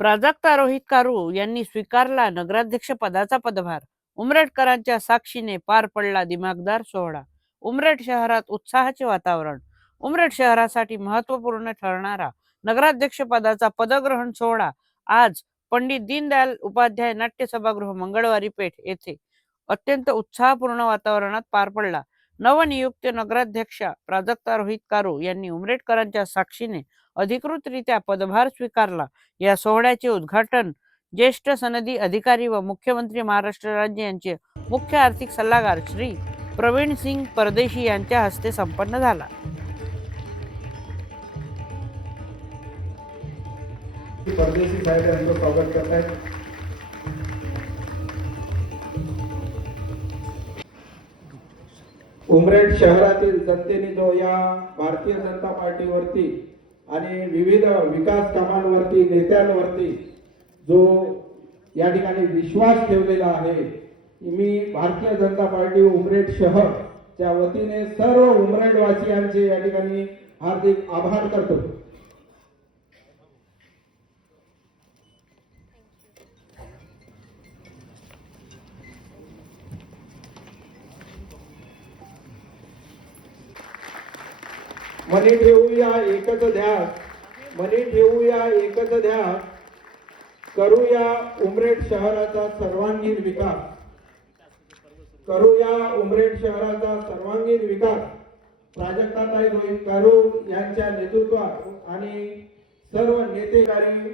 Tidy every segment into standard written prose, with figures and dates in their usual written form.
प्राजक्ता रोहित कारू यांनी स्वीकारला नगराध्यक्ष पदाचा पदभार. उमरेडकरांच्या साक्षीने पार पडला दिमागदार सोहळा. उमरेड शहरात उत्साहाचे वातावरण. उमरेड शहरासाठी महत्त्वपूर्ण ठरणारा नगराध्यक्ष पदाचा पदग्रहण सोहळा आज पंडित दीनदयाल उपाध्याय नाट्य सभागृह मंगळवारी पेठ येथे अत्यंत उत्साहपूर्ण वातावरणात पार पडला. नवनियुक्त नगराध्यक्षा प्राजक्ता रोहित कारू यांनी उमरेडकरांच्या साक्षीने अधिकृतरित्या पदभार स्वीकारला. या सोहळ्याचे उद्घाटन ज्येष्ठ सनदी अधिकारी व मुख्यमंत्री महाराष्ट्र राज्य यांचे मुख्य आर्थिक सल्लागार श्री प्रवीण सिंग परदेशी यांच्या हस्ते संपन्न झाला. परदेशी साहेब यांचं स्वागत करत आहेत. उमरेड शहरातील जनतेने जो या भारतीय जनता पार्टीवरती आणि विविध विकास कामांवरती नेत्यांवरती जो या ठिकाणी विश्वास ठेवलेला आहे, मी भारतीय जनता पार्टी उमरेड शहरच्या वतीने सर्व उमरेडवासियांचे या ठिकाणी हार्दिक आभार करतो. मनी ठेवूया एकच ध्यास, मनी ठेवूया एकच ध्यास, करूया उमरेड शहराचा सर्वांगीण विकास, करूया उमरेड शहराचा सर्वांगीण विकास. प्राजक्ताताई रोहित कारू यांच्या नेतृत्वात आणि सर्व नेतेकारी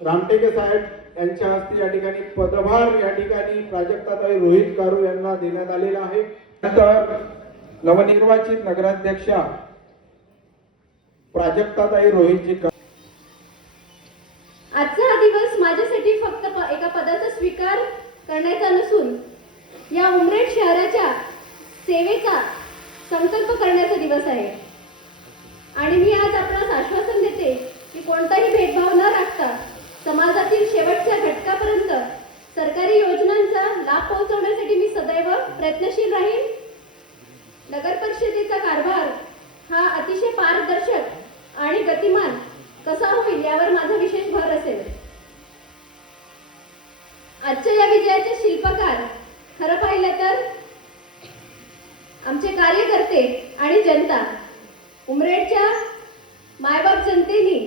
रामटेके साहेब यांच्या हस्ते या ठिकाणी पदभार या ठिकाणी प्राजक्ताताई रोहित कारू यांना देण्यात आलेला आहे. नंतर नवनिर्वाचित नगराध्यक्षा प्राजक्ताताई रोहितजी. आजचा हा दिवस माझ्यासाठी फक्त एका पदाचा स्वीकार करण्याचा नसून या उमरेड शहराच्या सेवेचा संकल्प करण्याचा दिवस आहे. आणि मी आज आपणास आश्वासन देते की कोणताही भेदभाव न राखता समाजातील शेवटच्या घटकापर्यंत सरकारी योजनांचा लाभ पोहोचवण्यासाठी मी सदैव प्रयत्नशील राहीन. नगर परिषदेचा कारभार हा अतिशय पारदर्शक आणि गतिमान कसा होईल यावर माझा विशेष भर असेल. आजच्या या विजयाचे शिल्पकार खरं पाहिलं तर आमचे कार्यकर्ते आणि जनता. उमरेडच्या मायबाप जनतेने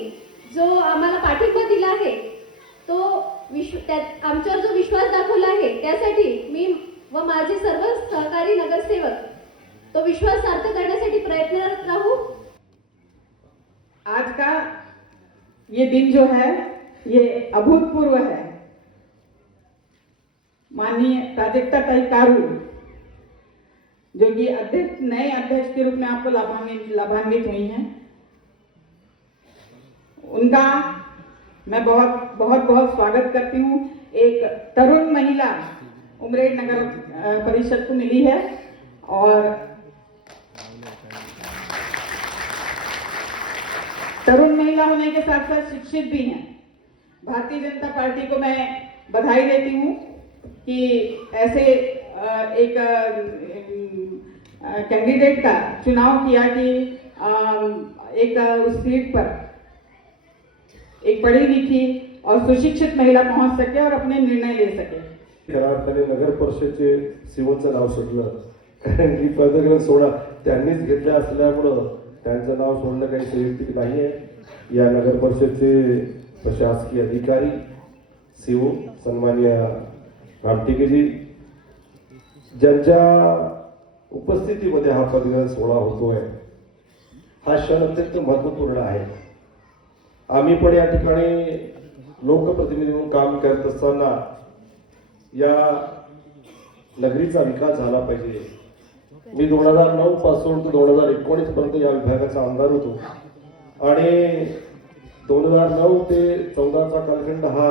जो आम्हाला पाठिंबा दिला आहे, तो आमच्यावर जो विश्वास दाखवला आहे, त्यासाठी मी व माझे सर्व सहकारी नगरसेवक तो विश्वास सार्थ करण्यासाठी प्रयत्नरत राहू. आज का ये दिन जो है ये अभूतपूर्व है. माननीय प्राजक्ताताई कारू जो कि अध्यक्ष नए अध्यक्ष के रूप में आपको लाभान्वित हुई हैं, उनका मैं बहुत बहुत स्वागत करती हूँ. एक तरुण महिला उमरेड नगर परिषद को मिली है और तरुण महिला होने के साथ साथ शिक्षित भी हैं. भारतीय जनता पार्टी को मैं बधाई देती हूँ कि ऐसे एक कैंडिडेट का चुनाव किया कि एक उस सीट पर एक पढ़ी लिखी और सुशिक्षित महिला पहुंच सके और अपने निर्णय ले सके. खऱ्या नगर परिषदेचे सीओचं नाव सुटलं, कारण की पदग्रहण सोहळा त्यांनीच घेतला असल्यामुळं त्यांचं नाव सोडणं काही संयुक्तिक नाही आहे. या नगर परिषदेचे प्रशासकीय अधिकारी सीओ सन्माननीय रामटेकेजी ज्यांच्या उपस्थितीमध्ये हा पदग्रहण सोहळा होतोय, हा क्षण अत्यंत महत्त्वपूर्ण आहे. आम्ही पण या ठिकाणी लोकप्रतिनिधी म्हणून काम करत असताना या नगरीचा विकास झाला पाहिजे. मी 2009 पासून 2019 पर्यंत या विभागाचा आमदार होतो आणि 2009 ते 14चा कालखंड हा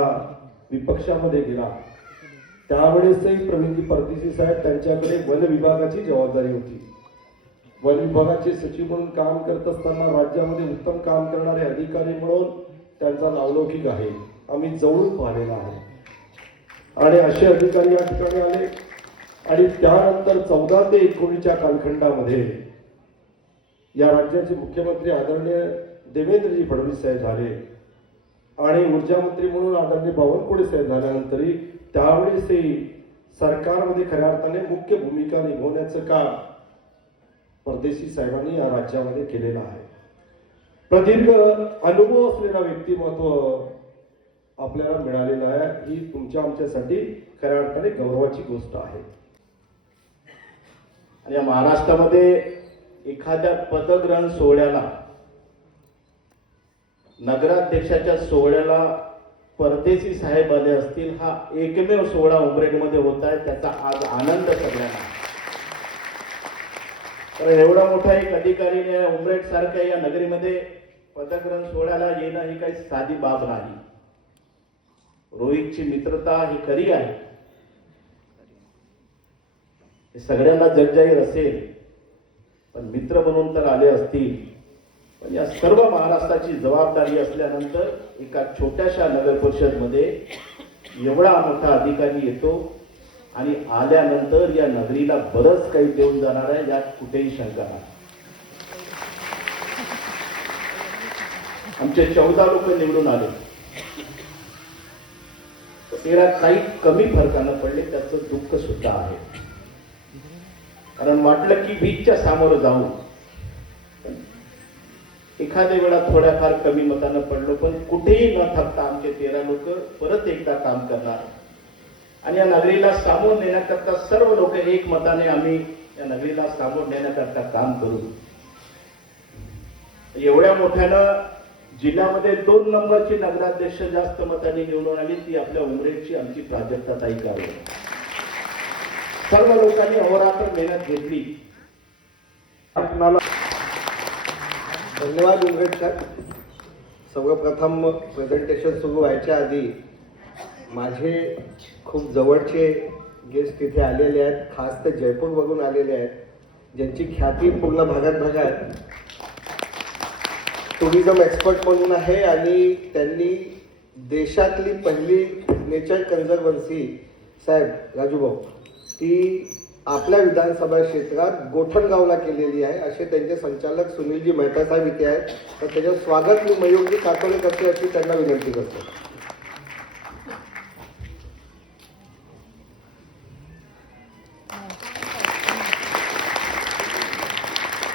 विपक्षामध्ये गेला. त्यावेळेसही प्रवीणजी परदेशी साहेब त्यांच्याकडे वन विभागाची जबाबदारी होती. वन विभागाचे सचिव म्हणून काम करत असताना राज्यामध्ये उत्तम काम करणारे अधिकारी म्हणून त्यांचा नावलौकिक आहे, आम्ही जवळून पाहिलेला आहे. आणि असे अधिकारी या ठिकाणी आले आणि त्यानंतर 14 ते 19च्या कालखंडामध्ये या राज्याचे मुख्यमंत्री आदरणीय देवेंद्रजी फडणवीस साहेब झाले. आणि ऊर्जा मंत्री म्हणून आदरणीय बावनकुळे साहेब झाल्यानंतरही त्यावेळेसही सरकारमध्ये खऱ्या अर्थाने मुख्य भूमिका निभवण्याचं काम परदेशी साहेबांनी या राज्यामध्ये केलेलं आहे. प्रदीर्घ अनुभव असलेला व्यक्तिमत्व आपल्याला मिळालेलं आहे. ही तुमच्या आमच्यासाठी खऱ्या अर्थाने गौरवाची गोष्ट आहे. आणि या महाराष्ट्रामध्ये एखाद्या पदग्रहण सोहळ्याला, नगराध्यक्षाच्या सोहळ्याला परदेशी साहेब आले असतील, हा एकमेव सोहळा उमरेडमध्ये होत आहे. त्याचा आज आनंद सगळ्यांना. तर एवढा मोठा एक अधिकारीने उमरेड सारख्या या नगरीमध्ये पदग्रहण सोहळ्याला येणं ही काही साधी बाब नाही. रोहितची मित्रता ही खरी आहे, हे सगळ्यांना जगजाहीर असेल, पण मित्र म्हणून तर आले असतील. पण या सर्व महाराष्ट्राची जबाबदारी असल्यानंतर एका छोट्याशा नगर परिषदमध्ये एवढा मोठा अधिकारी येतो आणि आल्यानंतर या नगरीला बरंच काही देऊन जाणार आहे, यात कुठेही शंका नाही. आमचे 14 लोक निवडून आले, तेरा काही कमी फरकानं पडले, त्याचं दुःख सुद्धा आहे. कारण वाटलं की भीतच्या सामोरं जाऊ, एखाद्या वेळा थोड्याफार कमी मतानं पडलो, पण कुठेही न थकता आमचे 13 लोक परत एकदा काम करणार आणि या नगरीला सामोर नेण्याकरता सर्व लोक एक मताने आम्ही या नगरीला सामोर नेण्याकरता काम करू. एवढ्या मोठ्यानं जिल्ह्यामध्ये 2 नंबरची नगराध्यक्ष जास्त मतांनी निवडून आली, ती आपल्या उमरेडची आमची प्राजक्ताताई गावडे. सर्व लोकांनी अहोरात्र मेहनत घेतली. आपणाला धन्यवाद उमरेडकर. सर्वप्रथम प्रेझेंटेशन सुरू व्हायच्या आधी माझे खूप जवळचे गेस्ट इथे आलेले आहेत, खास ते जयपूरवरून आलेले आहेत, ज्यांची ख्याती पूर्ण भागात टुरिझम एक्सपर्ट म्हणून आहे आणि त्यांनी देशातली पहिली नेचर कन्झर्वन्सी साहेब राजूभाऊ ती आपल्या विधानसभा क्षेत्रात गोठणगावला केलेली आहे. असे त्यांचे संचालक सुनीलजी मेहता साहेब इथे आहेत, तर त्याचं स्वागत मी मयूरजी कातोळे करते अशी त्यांना विनंती करतो.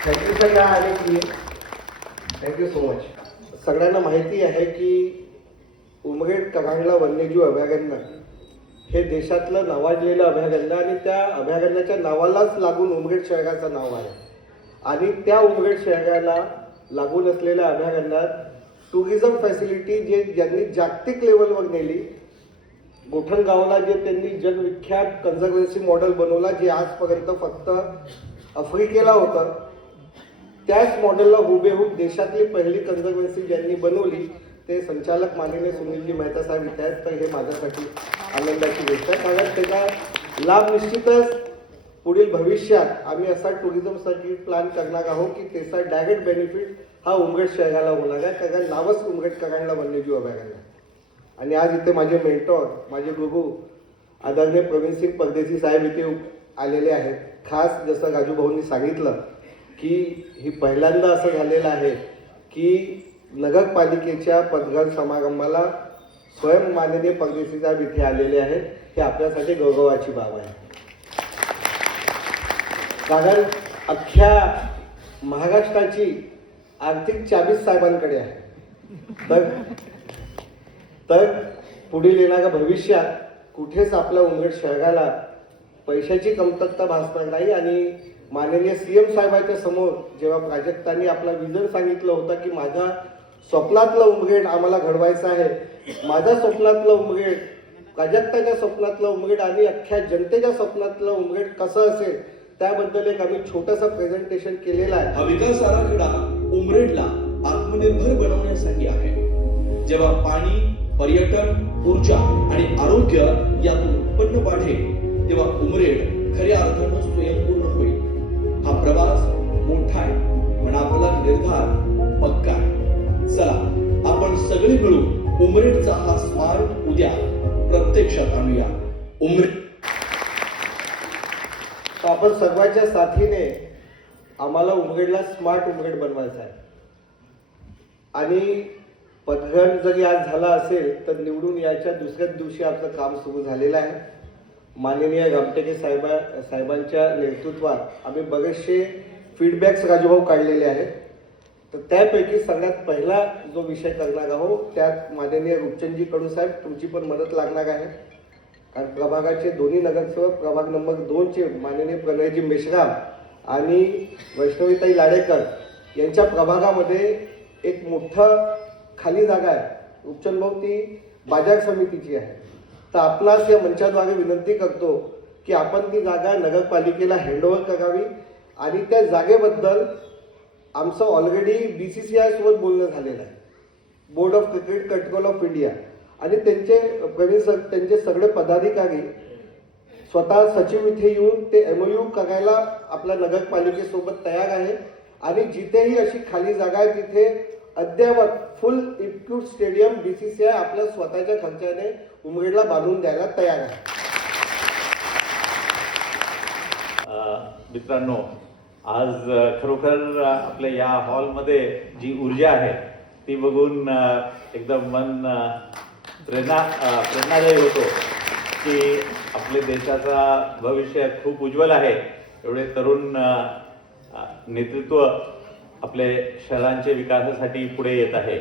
थँक्यू सगळ्या आणि थँक्यू सो मच. सगळ्यांना माहिती आहे की उमरेड कऱ्हांडला वन्यजीव अभयारण्य हे देशातलं नावाजलेलं अभयारण्य आणि त्या अभयारण्याच्या नावालाच लागून उमरेड शहराचं नाव आहे. आणि त्या उमरेड शहराला लागून असलेल्या अभयारण्यात टुरिझम फॅसिलिटी ज्यांनी जागतिक लेवलवर नेली, गोठणगावला जे त्यांनी जगविख्यात कन्झर्वेन्सी मॉडेल बनवला, जे आजपर्यंत फक्त आफ्रिकेला होतं, त्याच मॉडेलला हुबेहूब देशातली पहिली कन्झर्वेन्सी ज्यांनी बनवली ते संचालक माननीय सुनीलजी मेहता साहेब इथे आहेत. तर हे माझ्यासाठी आनंदाची गोष्ट आहे, कारण त्याचा लाभ निश्चितच पुढील भविष्यात आम्ही असा टुरिझम सर्किट प्लॅन करणार आहोत की त्याचा डायरेक्ट बेनिफिट हा उमरेड शहराला होणार आहे, कारण नावच उमरेड कऱ्हांडला वन्यजीव अभयारण्य. आणि आज इथे माझे मेंटॉर, माझे गुरु आदरणीय प्रवीणसिंग परदेशी साहेब इथे आलेले आहेत. खास जसं राजूभाऊंनी सांगितलं की ही पहिल्यांदा असं झालेलं आहे की नगरपालिकेच्या पदग्रहण समारंभाला स्वयं माननीय परदेशी साहेब इथे आलेले आहेत. हे आपल्यासाठी गौरवाची बाब आहे, कारण अख्ख्या महाराष्ट्राची आर्थिक चाबी साहेबांकडे आहे. तर पुढील येणाऱ्या भविष्यात कुठेच आपल्या उमरेड शहराला पैशाची कमतरता भासणार नाही. आणि माननीय सीएम साहेबांच्या समोर जेव्हा प्राजक्तांनी आपला विजन सांगितलं होतं की माझ्या स्वप्नातलं उमरेड आम्हाला घडवायचं आहे, माझ्या स्वप्नातलं उमरेड, प्राजक्ताच्या स्वप्नातलं उमरेड आणि अख्ख्या जनतेच्या स्वप्नातलं उमरेड कसं असेल, त्याबद्दल एक आम्ही छोटंसं प्रेझेंटेशन केलेलं आहे. हा विकास आराखडा उमरेडला आत्मनिर्भर बनवण्यासाठी आहे. जेव्हा पाणी, पर्यटन, ऊर्जा आणि आरोग्य यातून उत्पन्न वाढेल, तेव्हा उमरेड खऱ्या अर्थानं स्वयंपूर्ण होईल. हा प्रवास मोठा आहे, पण आपला निर्धार पक्का आहे. चला आपण सगळे मिळून उमरेडचा हा स्मार्ट उद्या प्रत्यक्षात आणूया. उमरेड आपण सर्वांच्या साथीने आम्हाला उमरेडला स्मार्ट उमरेड बनवायचं आहे. आणि पदग्रहण जरी आज झाला असेल तर निवडून यायच्या दुसऱ्याच दिवशी आपलं काम सुरू झालेलं आहे. माननीय रामटेके साहेबांच्या नेतृत्वात आम्ही बरेचसे फीडबॅक्स राजूभाऊ काढलेले आहेत. तर त्यापैकी सगळ्यात पहिला जो विषय करणार आहोत त्यात माननीय रूपचंदजी कडू साहेब तुमची पण मदत लागणार आहे. कारण प्रभागाचे दोन्ही नगरसेवक प्रभाग नंबर 2चे माननीय प्रणयजी मेश्राम आणि वैष्णवीताई लाडेकर यांच्या प्रभागामध्ये एक मोठं खाली जागा आहे. रूपचंद भाऊ ती बाजार समितीची आहे. तर आपणास या मंचाद्वारे विनंती करतो की आपण ती जागा नगरपालिकेला हँडओव्हर करावी आणि त्या जागेबद्दल आमचं ऑलरेडी BCCI सोबत बोलणं झालेलं आहे, board of cricket control of India, आणि त्यांचे सगळे पदाधिकारी स्वतः सचिव इथे येऊन ते MOU करायला आपल्या नगरपालिकेसोबत तयार आहे. आणि जिथेही अशी खाली जागा आहे तिथे अद्ययावत फुल इक्विप्ड स्टेडियम BCCI आपल्या स्वतःच्या खर्चाने उमरेडला बांधून द्यायला तयार आहे. मित्रांनो, आज खरोखर आपल्या या हॉलमध्ये जी ऊर्जा आहे ती बघून एकदम मन प्रेरणादायी होतो की आपल्या देशाचा भविष्य खूप उज्ज्वल आहे. एवढे तरुण नेतृत्व आपले शहरांच्या विकासासाठी पुढे येत आहे.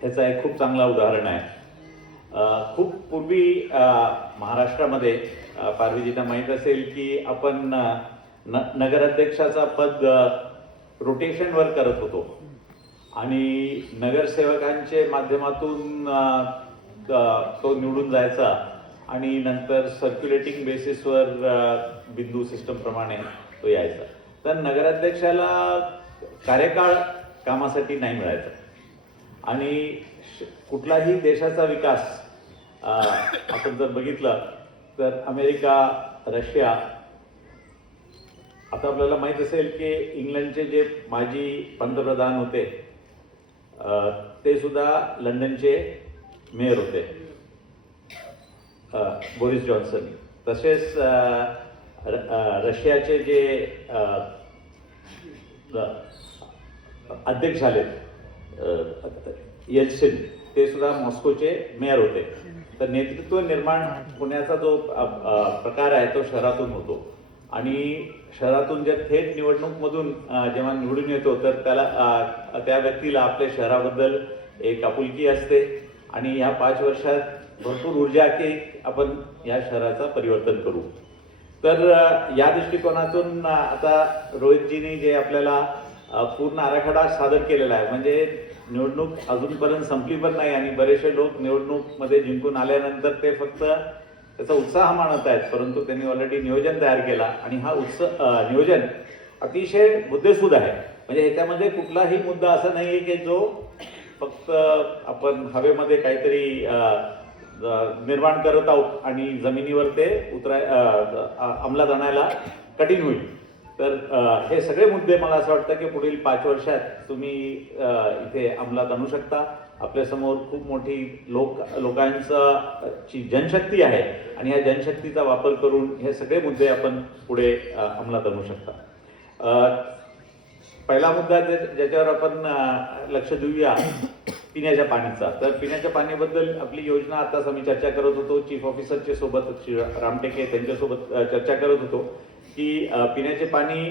ह्याचं एक खूप चांगलं उदाहरण आहे. खूप पूर्वी महाराष्ट्रामध्ये पारवीजींना माहीत असेल की आपण नगराध्यक्षाचा पद रोटेशनवर करत होतो आणि नगरसेवकांच्या माध्यमातून तो निवडून जायचा आणि नंतर सर्क्युलेटिंग बेसिसवर बिंदू सिस्टम प्रमाणे तो यायचा. तर नगराध्यक्षाला कार्यकाळ कामासाठी नाही मिळायचा आणि कुठलाही देशाचा विकास आपण जर बघितलं तर अमेरिका, रशिया, आता आपल्याला माहित असेल की इंग्लंडचे जे माजी पंतप्रधान होते ते सुद्धा लंडनचे मेयर होते, बोरिस जॉन्सन. तसेच रशियाचे जे अध्यक्ष झालेत येल्सिन ते सुद्धा मॉस्कोचे मेयर होते. तर नेतृत्व निर्माण होण्याचा जो प्रकार आहे तो शहरातून होतो आणि शहरातून जे थेट निवडणूकमधून जेव्हा निवडून येतो तर त्या व्यक्तीला आपल्या शहराबद्दल एक आपुलकी असते आणि ह्या 5 वर्षात भरपूर ऊर्जा की आपण या शहराचं परिवर्तन करू. तर या दृष्टिकोनातून आता रोहितजींनी जे आपल्याला पूर्ण आराखडा सादर केलेला आहे, म्हणजे निवडणूक अजूनपर्यंत संपली पण नाही आणि बरेचसे लोक निवडणूकमध्ये जिंकून आल्यानंतर ते फक्त त्याचा उत्साह मानत आहेत, परंतु त्यांनी ऑलरेडी नियोजन तयार केला आणि हा नियोजन अतिशय मुद्देसूद आहे. म्हणजे ह्याच्यामध्ये कुठलाही मुद्दा असा नाही आहे की जो फक्त आपण हवेमध्ये काहीतरी निर्माण करत आहोत आणि जमिनीवर ते अंमलात आणायला कठीण होईल. तर हे सगळे मुद्दे मला असं वाटतं की पुढील 5 वर्षात तुम्ही इथे अंमलात आणू शकता. आपल्यासमोर खूप मोठी लोकांची जनशक्ती आहे आणि या जनशक्तीचा वापर करून हे सगळे मुद्दे आपण पुढे अंमलात आणू शकता. पहिला मुद्दा ज्याच्यावर आपण लक्ष देऊया पिण्याच्या पाण्याचा. तर पिण्याच्या पाण्याबद्दल आपली योजना आताच आम्ही चर्चा करत होतो, चीफ ऑफिसरच्या सोबत रामटेके त्यांच्यासोबत चर्चा करत होतो की पिण्याचे पाणी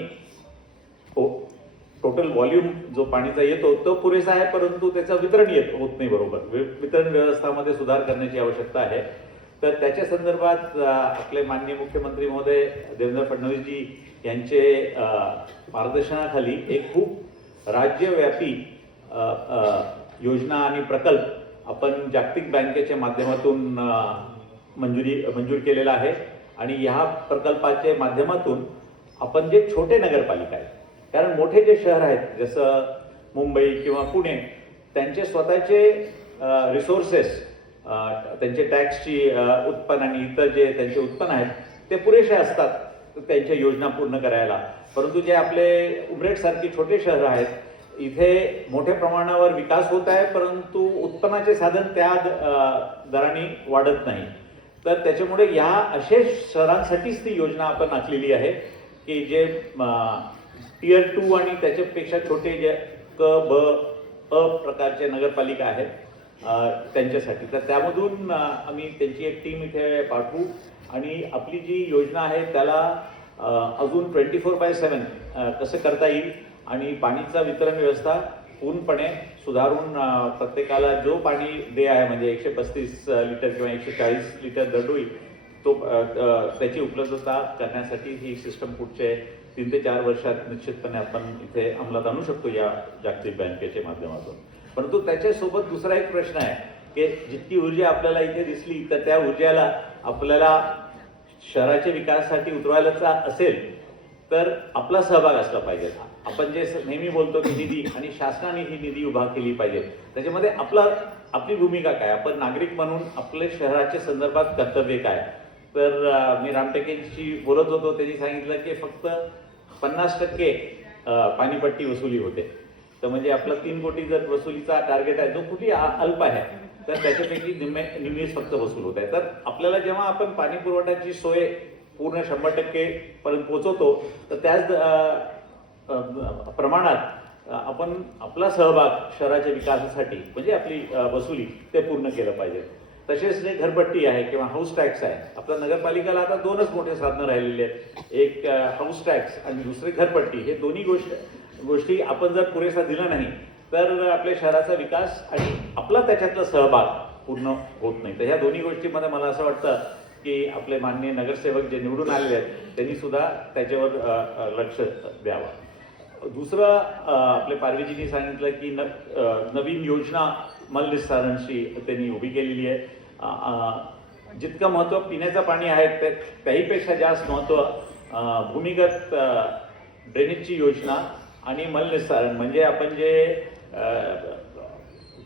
टोटल व्हॉल्यूम जो पाणीचा येतो तो पुरेसा आहे, परंतु त्याचं वितरण होत नाही बरोबर. वितरण व्यवस्थामध्ये सुधार करण्याची आवश्यकता आहे. तर त्याच्या संदर्भात आपले माननीय मुख्यमंत्री महोदय देवेंद्र फडणवीसजी यांचे मार्गदर्शनाखाली एक खूप राज्यव्यापी योजना आणि प्रकल्प आपण जागतिक बँकेच्या माध्यमातून मंजूर केलेला आहे आणि ह्या प्रकल्पाच्या माध्यमातून आपण जे छोटे नगरपालिका आहेत, कारण मोठे जे शहर आहेत जसं मुंबई किंवा पुणे, त्यांचे स्वतःचे रिसोर्सेस, त्यांचे टॅक्सची उत्पन्न आणि इतर जे त्यांचे उत्पन्न आहेत ते पुरेसे असतात त्यांच्या योजना पूर्ण करायला. परंतु जे आपले उमरेडसारखी छोटे शहर आहेत इथे मोठ्या प्रमाणावर विकास होत आहे, परंतु उत्पन्नाचे साधन त्या दराने वाढत नाही. तर त्याच्यामुळे या अशा शहरांसाठीच ती योजना आपण आखलेली आहे की जे Tier 2 आणि त्याच्यापेक्षा छोटे जे क, ब, प्रकारचे नगरपालिका आहेत त्यांच्यासाठी. तर त्यामधून आम्ही त्यांची एक टीम इथे पाठवू आणि आपली जी योजना आहे त्याला अजून 24/7 कसं करता येईल आणि पाणीचा वितरण व्यवस्था पूर्णपणे सुधारून प्रत्येकाला जो पाणी देय आहे म्हणजे 135 लिटर किंवा 140 लिटर दर होईल तो त्याची उपलब्धता करण्यासाठी ही सिस्टम पुढचे 3 ते 4 वर्षात निश्चितपणे आपण इथे अंमलात आणू शकतो या जागतिक बँकेच्या माध्यमातून. परंतु त्याच्यासोबत दुसरा एक प्रश्न आहे की जितकी ऊर्जा आपल्याला इथे दिसली तर त्या ऊर्जेला आपल्याला शहराच्या विकासासाठी उतरवायचा असेल तर आपला सहभाग असला पाहिजे. आपण जे नेहमी बोलतो की निधी आणि शासनाने ही निधी उभा केली पाहिजे त्याच्यामध्ये आपली भूमिका काय, आपण नागरिक म्हणून आपले शहराच्या संदर्भात कर्तव्य काय. तर मी रामटेकेंशी बोलत होतो, त्यांनी सांगितलं की फक्त 50% पाणीपट्टी वसुली होते. तर म्हणजे आपला 3 कोटी जर वसुलीचा टार्गेट आहे जो कुठे अल्प आहे तर त्याच्यापैकी निम्मीच फक्त वसूल होत आहे. तर आपल्याला जेव्हा आपण पाणी पुरवठ्याची सोय पूर्ण 100% पर्यंत पोहोचवतो तर त्याच प्रमाणात आपण आपला सहभाग शहराच्या विकासासाठी म्हणजे आपली वसुली ते पूर्ण केलं पाहिजे. तसेच जे घरपट्टी आहे किंवा हाऊस टॅक्स आहे, आपल्या नगरपालिकेला आता 2च मोठे साधनं राहिलेले आहेत, एक हाऊस टॅक्स आणि दुसरे घरपट्टी. हे दोन्ही गोष्टी आपण जर पुरेसा दिला नाही तर आपल्या शहराचा विकास आणि आपला त्याच्यातला सहभाग पूर्ण होत नाही. तर ह्या दोन्ही गोष्टीमध्ये मला असं वाटतं की आपले माननीय नगरसेवक जे निवडून आलेले आहेत त्यांनी सुद्धा त्याच्यावर लक्ष द्यावं. दुसरं आपले पारवीजींनी सांगितलं की नवीन योजना मलनिस्सारणची त्यांनी उभी केलेली आहे. जितकं महत्त्व पिण्याचं पाणी आहे त्याहीपेक्षा जास्त महत्त्व भूमिगत ड्रेनेजची योजना आणि मलनिस्सारण म्हणजे आपण जे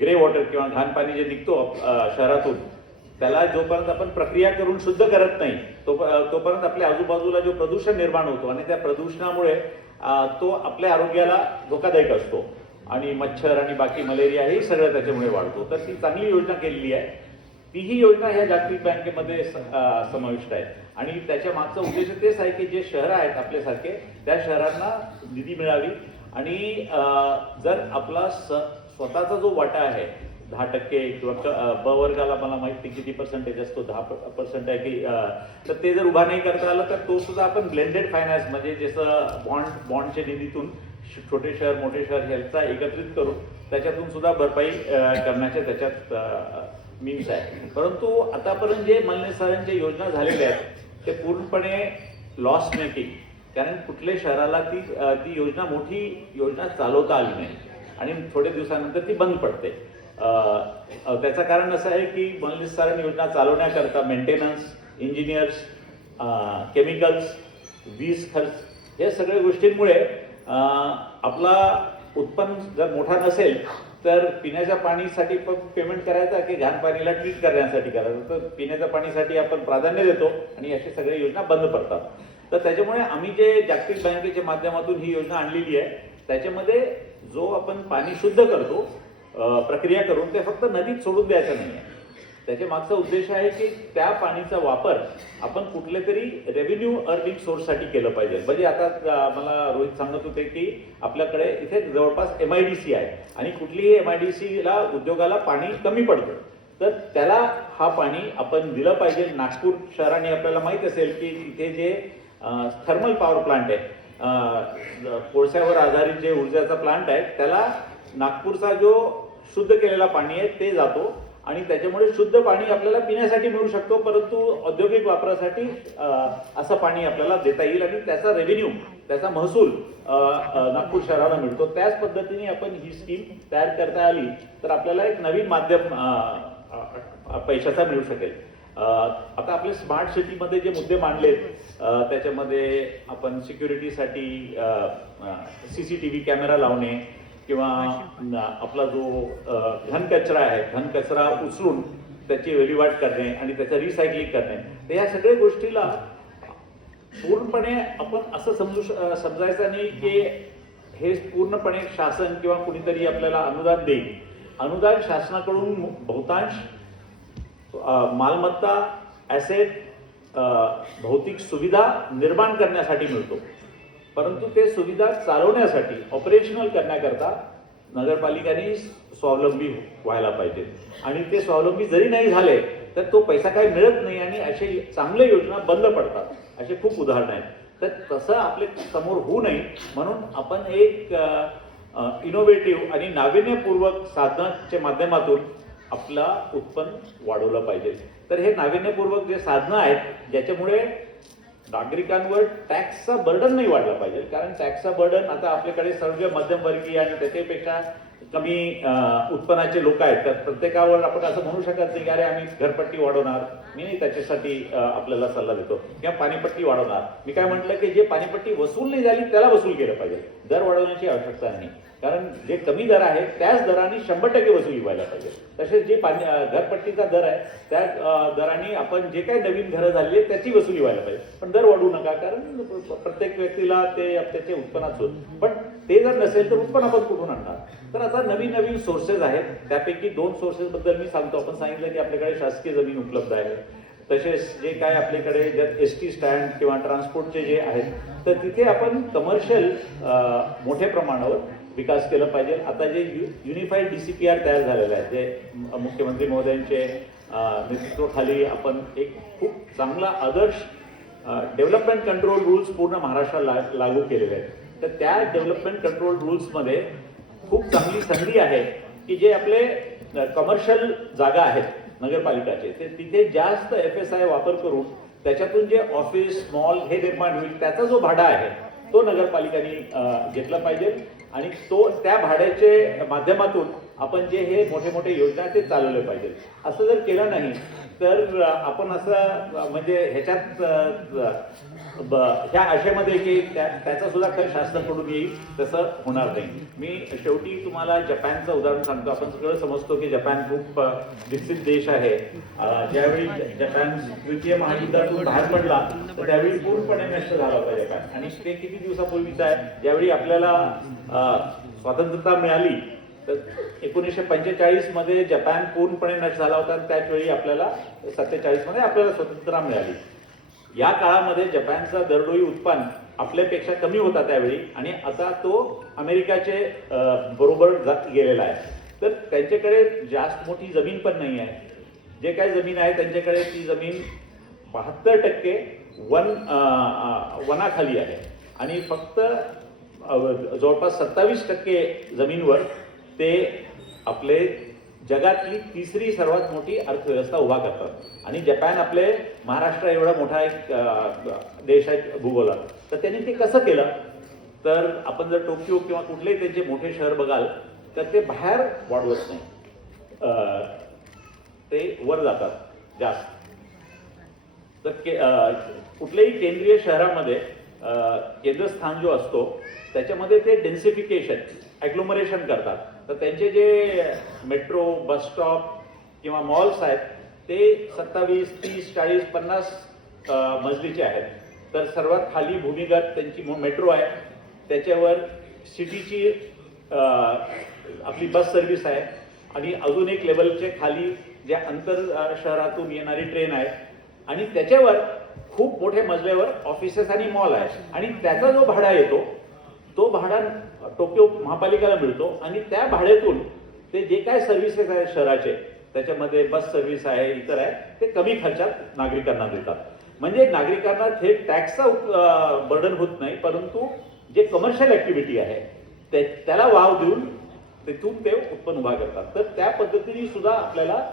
ग्रे वॉटर किंवा घाण पाणी जे निघतो शहरातून त्याला जोपर्यंत आपण प्रक्रिया करून शुद्ध करत नाही तोपर्यंत आपल्या आजूबाजूला जो प्रदूषण निर्माण होतो आणि त्या प्रदूषणामुळे तो आपल्या आरोग्याला धोकादायक असतो आणि मच्छर आणि बाकी मलेरिया हे सगळं त्याच्यामुळे वाढतो. तर ती चांगली योजना केलेली आहे. तीही योजना ह्या जागतिक बँकेमध्ये समाविष्ट आहे आणि त्याच्या मागचा उद्देश तेच आहे की जे शहरं आहेत आपल्यासारखे त्या शहरांना निधी मिळावी आणि जर आपला स्वतःचा जो वाटा आहे 10% किंवा ब वर्गाला मला माहिती किती पर्सेंटेज असतो 10% आहे की तर ते जर उभा नाही करता आलं तर तो सुद्धा आपण ब्लेंडेड फायनान्स म्हणजे जसं बॉन्डच्या निधीतून छोटे शहर मोठे शहर यांचा एकत्रित करून त्याच्यातून सुद्धा भरपाई करण्याच्या त्याच्यात मीन्स आहे. परंतु आतापर्यंत जे मलनिस्सारणच्या योजना झालेल्या आहेत ते पूर्णपणे लॉस मेकिंग, कारण कुठल्या शहराला ती योजना मोठी योजना चालवता आली नाही आणि थोड्या दिवसानंतर ती बंद पडते. त्याचं कारण असं आहे की मलनिस्सारण योजना चालवण्याकरता मेंटेनन्स, इंजिनियर्स, केमिकल्स, वीज खर्च या सगळ्या गोष्टींमुळे आपला उत्पन्न जर मोठा नसेल तर पिण्याच्या पाणीसाठी पेमेंट करायचा की घाण पाणीला ट्रीट करण्यासाठी करायचं. तर पिण्याच्या पाणीसाठी आपण प्राधान्य देतो आणि अशा सगळ्या योजना बंद पडतात. तर त्याच्यामुळे आम्ही जे जागतिक बँकेच्या माध्यमातून ही योजना आणलेली आहे त्याच्यामध्ये जो आपण पाणी शुद्ध करतो प्रक्रिया करून ते फक्त नदीत सोडून द्यायचं नाही आहे. त्याच्या मागचा उद्देश आहे की त्या पाणीचा वापर आपण कुठले तरी रेव्हेन्यू अर्निंग सोर्ससाठी केलं पाहिजे. म्हणजे आता मला रोहित सांगत होते की आपल्याकडे इथे जवळपास MIDC आहे आणि कुठलीही MIDCला उद्योगाला पाणी कमी पडतं तर त्याला हा पाणी आपण दिलं पाहिजे. नागपूर शहराने आपल्याला माहीत असेल की इथे जे थर्मल पॉवर प्लांट आहे कोळशावर आधारित जे ऊर्जाचा प्लांट आहे त्याला नागपूरचा जो शुद्ध केलेला पाणी आहे ते जातो आणि त्याच्यामुळे शुद्ध पाणी आपल्याला पिण्यासाठी मिळू शकतो. परंतु औद्योगिक वापरासाठी असं पाणी आपल्याला देता येईल आणि त्याचा रेव्हेन्यू त्याचा महसूल नागपूर शहराला मिळतो. त्याच पद्धतीने आपण ही स्कीम तयार करता आली तर आपल्याला एक नवीन माध्यम पैशाचा मिळू शकेल. आता आपले स्मार्ट सिटीमध्ये जे मुद्दे मांडलेत त्याच्यामध्ये आपण सिक्युरिटीसाठी CCTV कॅमेरा लावणे किंवा आपला जो घनकचरा आहे घनकचरा उचलून त्याची विल्हेवाट करणे आणि त्याचं रिसायकलिंग करणे तर या सगळ्या गोष्टीला पूर्णपणे आपण असं समजायचं नाही की हे पूर्णपणे शासन किंवा कुणीतरी आपल्याला अनुदान देईल. अनुदान शासनाकडून बहुतांश मालमत्ता ॲसेट भौतिक सुविधा निर्माण करण्यासाठी मिळतो. परंतु ते सुविधा चालवण्यासाठी ऑपरेशनल करण्याकरता नगरपालिकांनी स्वावलंबी व्हायला पाहिजे. आणि ते स्वावलंबी जरी नाही झाले तर तो पैसा काही मिळत नाही आणि असे चांगल्या योजना बंद पडतात. असे खूप उदाहरणं आहेत. तर तसं आपले समोर होऊ नये म्हणून आपण एक इनोव्हेटिव्ह आणि नाविन्यपूर्वक साधनाच्या माध्यमातून आपला उत्पन्न वाढवलं पाहिजे. तर हे नाविन्यपूर्वक जे साधनं आहेत ज्याच्यामुळे नागरिकांवर टॅक्सचा बर्डन नाही वाढला पाहिजे. कारण टॅक्सचा बर्डन आता आपल्याकडे सर्व मध्यमवर्गीय आणि त्याच्यापेक्षा कमी उत्पन्नाचे लोक आहेत. तर प्रत्येकावर आपण असं म्हणू शकत नाही की अरे आम्ही घरपट्टी वाढवणार, मी नाही त्याच्यासाठी आपल्याला सल्ला देतो, किंवा पाणीपट्टी वाढवणार. मी काय म्हटलं की जे पाणीपट्टी वसूल नाही झाली त्याला वसूल केलं पाहिजे. दर वाढवण्याची आवश्यकता नाही. कारण जे कमी दर आहे त्याच दराने 100% वसुली व्हायला पाहिजे. तसेच जे घरपट्टीचा दर आहे त्या दराने आपण जे काही नवीन घरं झाली आहेत त्याची वसुली व्हायला पाहिजे. पण दर वाढवू नका, कारण प्रत्येक व्यक्तीला ते त्याचे उत्पन्नात होत. पण ते जर नसेल तर उत्पन्न आपण कुठून आणणार? तर आता नवीन नवीन सोर्सेस आहेत. त्यापैकी 2 सोर्सेस बद्दल मी सांगतो. आपण सांगितलं की आपल्याकडे शासकीय जमीन उपलब्ध आहे. तसेच जे काय आपल्याकडे जर एसटी स्टँड किंवा ट्रान्सपोर्टचे जे आहेत तर तिथे आपण कमर्शियल मोठ्या प्रमाणावर विकास केला पाहिजे. आता जे युनिफाईड DCPR तयार झालेलं आहे, जे मुख्यमंत्री महोदयांचे नेतृत्वाखाली आपण एक खूप चांगला आदर्श डेव्हलपमेंट कंट्रोल रूल्स पूर्ण महाराष्ट्राला लागू केलेले आहेत. तर त्या डेव्हलपमेंट कंट्रोल रूल्समध्ये खूप चांगली संधी आहे की जे आपले कमर्शियल जागा आहेत नगरपालिकाचे ते तिथे जास्त FSI वापर करून त्याच्यातून जे ऑफिस मॉल हे निर्माण होईल त्याचा जो भाडा आहे तो नगरपालिकांनी घेतला पाहिजे. आणि त्या भाड्याच्या माध्यमातून आपण जे हे मोठे मोठे योजना ते चालवले पाहिजे. असं जर केलं नाही तर आपण असं म्हणजे ह्याच्यात ह्या आशेमध्ये की त्याचा सुद्धा खर्च शासनाकडून येईल तसं होणार नाही. मी शेवटी तुम्हाला जपानचं उदाहरण सांगतो. आपण सगळं समजतो की जपान खूप विकसित देश आहे. ज्यावेळी जपान द्वितीय महायुद्धातून बाहेर पडला तर त्यावेळी पूर्णपणे नष्ट झाला होता जपान. आणि ते किती दिवसापूर्वीच आहे, ज्यावेळी आपल्याला स्वातंत्र्यता मिळाली तर 1945 मध्ये जपान पूर्णपणे नष्ट झाला होता. त्याचवेळी आपल्याला 47 मध्ये आपल्याला स्वातंत्र्यता मिळाली. या काळामध्ये जपानचा दरडोई उत्पन्न आपल्यापेक्षा कमी होता त्यावेळी आणि आता तो अमेरिकाचे बरोबर गेलेला आहे. तर त्यांच्याकडे जास्त मोठी जमीन पण नाही आहे. जे काही जमीन आहे त्यांच्याकडे ती जमीन 72% वनाखाली आहे आणि फक्त जवळपास 27% जमीनवर ते आपले जगातली 3री सर्वात मोठी अर्थव्यवस्था उभा करतात. आणि जपान आपले महाराष्ट्र एवढा मोठा एक देश आहे भूगोलात. तर त्यांनी ते कसं केलं तर आपण जर टोकियो किंवा कुठलेही त्यांचे मोठे शहर बघाल तर ते बाहेर वाढवत नाही, ते वर जातात जास्त. तर कुठल्याही केंद्रीय शहरामध्ये केंद्रस्थान जो असतो त्याच्यामध्ये ते डेन्सिफिकेशन ॲग्लोमरेशन करतात. तर त्यांचे जे मेट्रो बस स्टॉप किंवा मॉल्स आहेत ते 27, 30, 40, 50 मजलीचे आहेत. तर सर्वात खाली भूमिगत त्यांची मेट्रो आहे, त्याच्यावर सिटीची आपली बस सर्व्हिस आहे आणि अजून एक लेवलचे खाली ज्या आंतर शहरातून येणारी ट्रेन आहे आणि त्याच्यावर खूप मोठ्या मजल्यावर ऑफिसेस आणि मॉल आहे. आणि त्याचा जो भाडा येतो तो भाडा टोकियो महापालिकेला मिळतो आणि त्या भाड्यातून ते जे काय सर्व्हिसेस आहेत शहराचे त्याच्यामध्ये बस सर्व्हिस आहे इतर आहे ते कमी खर्चात नागरिकांना देतात. म्हणजे नागरिकांना थेट टॅक्सचा बर्डन होत नाही, परंतु जे कमर्शियल ऍक्टिव्हिटी आहे त्याला वाव देऊन तिथून ते उत्पन्न उभा करतात. तर त्या पद्धतीने सुद्धा आपल्याला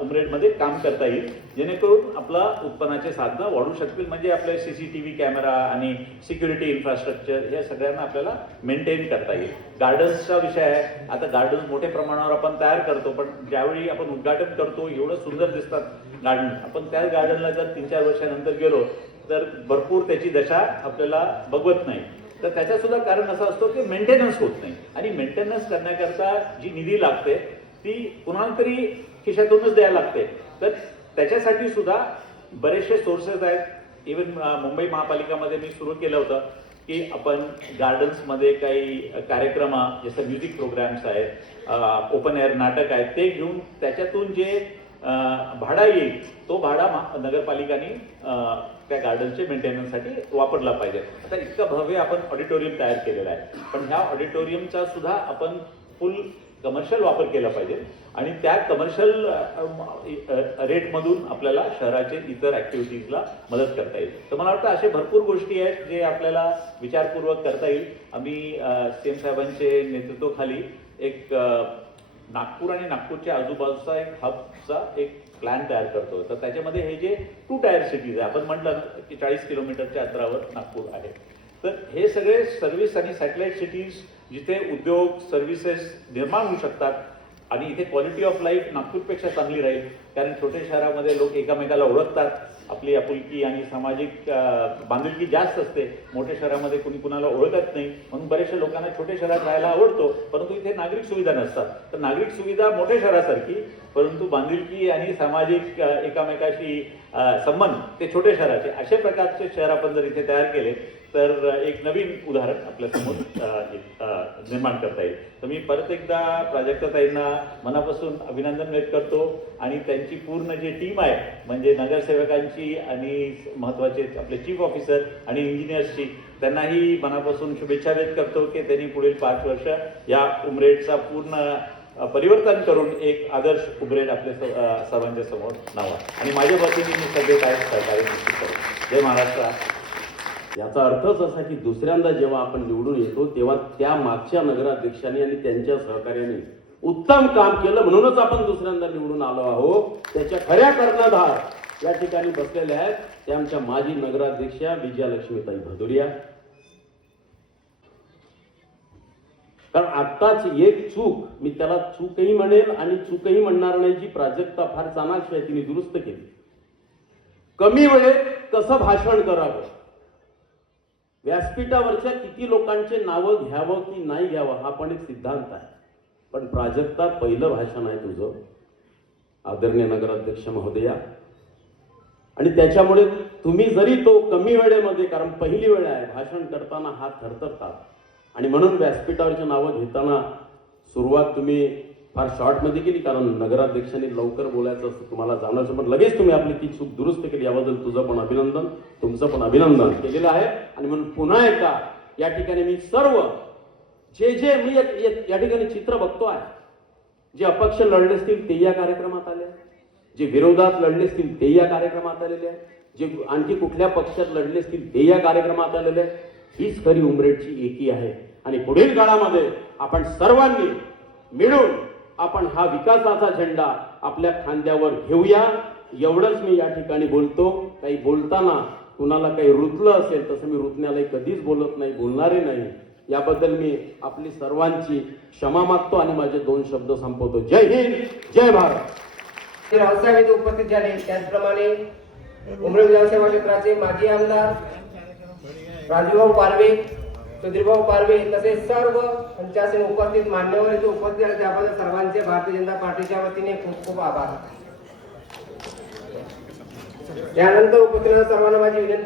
उमरेडमध्ये काम करता येईल जेणेकरून आपला उत्पन्नाचे साधनं वाढू शकतील. म्हणजे आपले CCTV कॅमेरा आणि सिक्युरिटी इन्फ्रास्ट्रक्चर या सगळ्यांना आपल्याला मेंटेन करता येईल. गार्डन्सचा विषय आहे. आता गार्डन्स मोठ्या प्रमाणावर आपण तयार करतो, पण ज्यावेळी आपण उद्घाटन करतो एवढं सुंदर दिसतात गार्डन. आपण त्या गार्डनला जर 3-4 वर्षानंतर गेलो तर भरपूर त्याची दशा आपल्याला बघवत नाही. तर त्याचं सुद्धा कारण असं असतो की मेंटेनन्स होत नाही आणि मेंटेनन्स करण्याकरता जी निधी लागते ती कुणाला तरी खिशातूनच द्यायला लागते. तर त्याच्यासाठी सुद्धा बरेचसे सोर्सेस आहेत. इव्हन मुंबई महापालिकामध्ये मी सुरू केलं होतं की आपण गार्डन्समध्ये काही कार्यक्रम जसं म्युझिक प्रोग्राम्स आहेत, ओपन एअर नाटक आहेत ते घेऊन त्याच्यातून जे भाडा येईल तो भाडा नगरपालिकांनी त्या गार्डनचे मेंटेनन्ससाठी वापरला पाहिजे. आता इतकं भव्य आपण ऑडिटोरियम तयार केलेला आहे, पण ह्या ऑडिटोरियमचा सुद्धा आपण फुल कमर्शियल वापर केला पाहिजे आणि त्या कमर्शियल रेटमधून आपल्याला शहराचे इतर ॲक्टिव्हिटीजला मदत करता येईल. तर मला वाटतं असे भरपूर गोष्टी आहेत जे आपल्याला विचारपूर्वक करता येईल. आम्ही सीएम साहेबांचे नेतृत्वाखाली एक नागपूर आणि नागपूरच्या आजूबाजूचा एक हबचा एक प्लॅन तयार करतो. तर त्याच्यामध्ये हे जे 2 टायर सिटीज आहे, आपण म्हटलं ना की 40 किलोमीटरच्या अंतरावर नागपूर आहे, तर हे सगळे सर्व्हिस आणि सॅटेलाइट सिटीज जिथे उद्योग सर्व्हिसेस निर्माण होऊ शकतात आणि इथे क्वालिटी ऑफ लाईफ नागपूरपेक्षा चांगली राहील. कारण छोट्या शहरामध्ये लोक एकामेकाला ओळखतात, आपली आपुलकी आणि सामाजिक बांधिलकी जास्त असते. मोठ्या शहरामध्ये कुणी कुणाला ओळखत नाही, म्हणून बऱ्याचशा लोकांना छोट्या शहरात राहायला आवडतो, परंतु इथे नागरिक सुविधा नसतात. तर नागरिक सुविधा मोठ्या शहरासारखी, परंतु बांधिलकी आणि सामाजिक एकामेकाशी संबंध ते छोट्या शहराचे, अशा प्रकारचे शहर आपण जर इथे तयार केले तर एक नवीन उदाहरण आपल्यासमोर निर्माण करता येईल. तर मी परत एकदा प्राजक्ताताईंना मनापासून अभिनंदन व्यक्त करतो आणि त्यांची पूर्ण जी टीम आहे म्हणजे नगरसेवकांची आणि महत्त्वाचे आपले चीफ ऑफिसर आणि इंजिनियर्सची, त्यांनाही मनापासून शुभेच्छा व्यक्त करतो की त्यांनी पुढील 5 वर्ष या उमरेडचा पूर्ण परिवर्तन करून एक आदर्श उमरेड आपल्या सर्वांच्या समोर नावा आणि माझ्या वतीने मी सगळे काय सहकार्य निश्चित करू. जय महाराष्ट्र. याचा अर्थच असा की दुसऱ्यांदा जेव्हा आपण निवडून येतो तेव्हा त्या मागच्या नगराध्यक्षांनी आणि त्यांच्या सहकार्याने उत्तम काम केलं म्हणूनच आपण दुसऱ्यांदा निवडून आलो आहोत. त्याच्या खऱ्या कर्णधार या ठिकाणी बसलेल्या आहेत त्या आमच्या माजी नगराध्यक्षा विजयालक्ष्मीताई भदुरिया. कारण आत्ताच एक चूक, मी त्याला चूकही म्हणेल आणि चूकही म्हणणार नाही, जी प्राजक्ता फार चाणाक्ष आहे तिने दुरुस्त केली. कमी वेळेत कसं भाषण करावं, व्यासपीठावरच्या किती लोकांचे नावं घ्यावं की नाही घ्यावं हा पण एक सिद्धांत आहे. पण प्राजक्ता पहिलं भाषण आहे तुझं आदरणीय नगराध्यक्ष महोदया, आणि त्याच्यामुळे तुम्ही जरी तो कमी वेळेमध्ये, कारण पहिली वेळ आहे भाषण करताना हात थरथरतात आणि म्हणून व्यासपीठावरची नावं घेताना सुरुवात तुम्ही फार शॉर्टमध्ये केली, कारण नगराध्यक्षांनी लवकर बोलायचं असतं तुम्हाला जाणवतं, पण लगेच तुम्ही आपली ती चूक दुरुस्त केली. याबद्दल तुझं पण अभिनंदन, तुमचं पण अभिनंदन केलेलं आहे. आणि म्हणून पुन्हा एकदा या ठिकाणी मी सर्व जे मी या ठिकाणी चित्र बघतो आहे, जे अपक्ष लढले असतील ते या कार्यक्रमात आले, जे विरोधात लढले असतील ते या कार्यक्रमात आलेले आहे, जे आणखी कुठल्या पक्षात लढले असतील ते या कार्यक्रमात आलेले आहे. हीच खरी उमरेडची एकी आहे आणि पुढील काळामध्ये आपण सर्वांनी मिळून आपण हा विकासाचा झेंडा आपल्या खांद्यावर घेऊया. एवढंच मी या ठिकाणी बोलतो. काही बोलताना कुणाला काही रुतलं असेल तसं मी रुतण्याला कधीच बोलत नाही, बोलणारे नाही. याबद्दल मी आपली सर्वांची क्षमा मागतो आणि माझे 2 शब्द संपवतो. जय हिंद, जय भारत. रावसाहेब इथे उपस्थित झाले. त्याचप्रमाणे उमरेड विधानसभा क्षेत्राचे माजी आमदार राजूभाऊ पारवे, सुधीरभाऊ पारवे तसेच सर्व पंचायत उपस्थित मान्यवर इथे उपस्थित झाले. त्याबद्दल सर्वांचे भारतीय जनता पार्टीच्या वतीने खूप खूप आभार. त्यानंतर उपस्थित सर्वांना माझी विनंती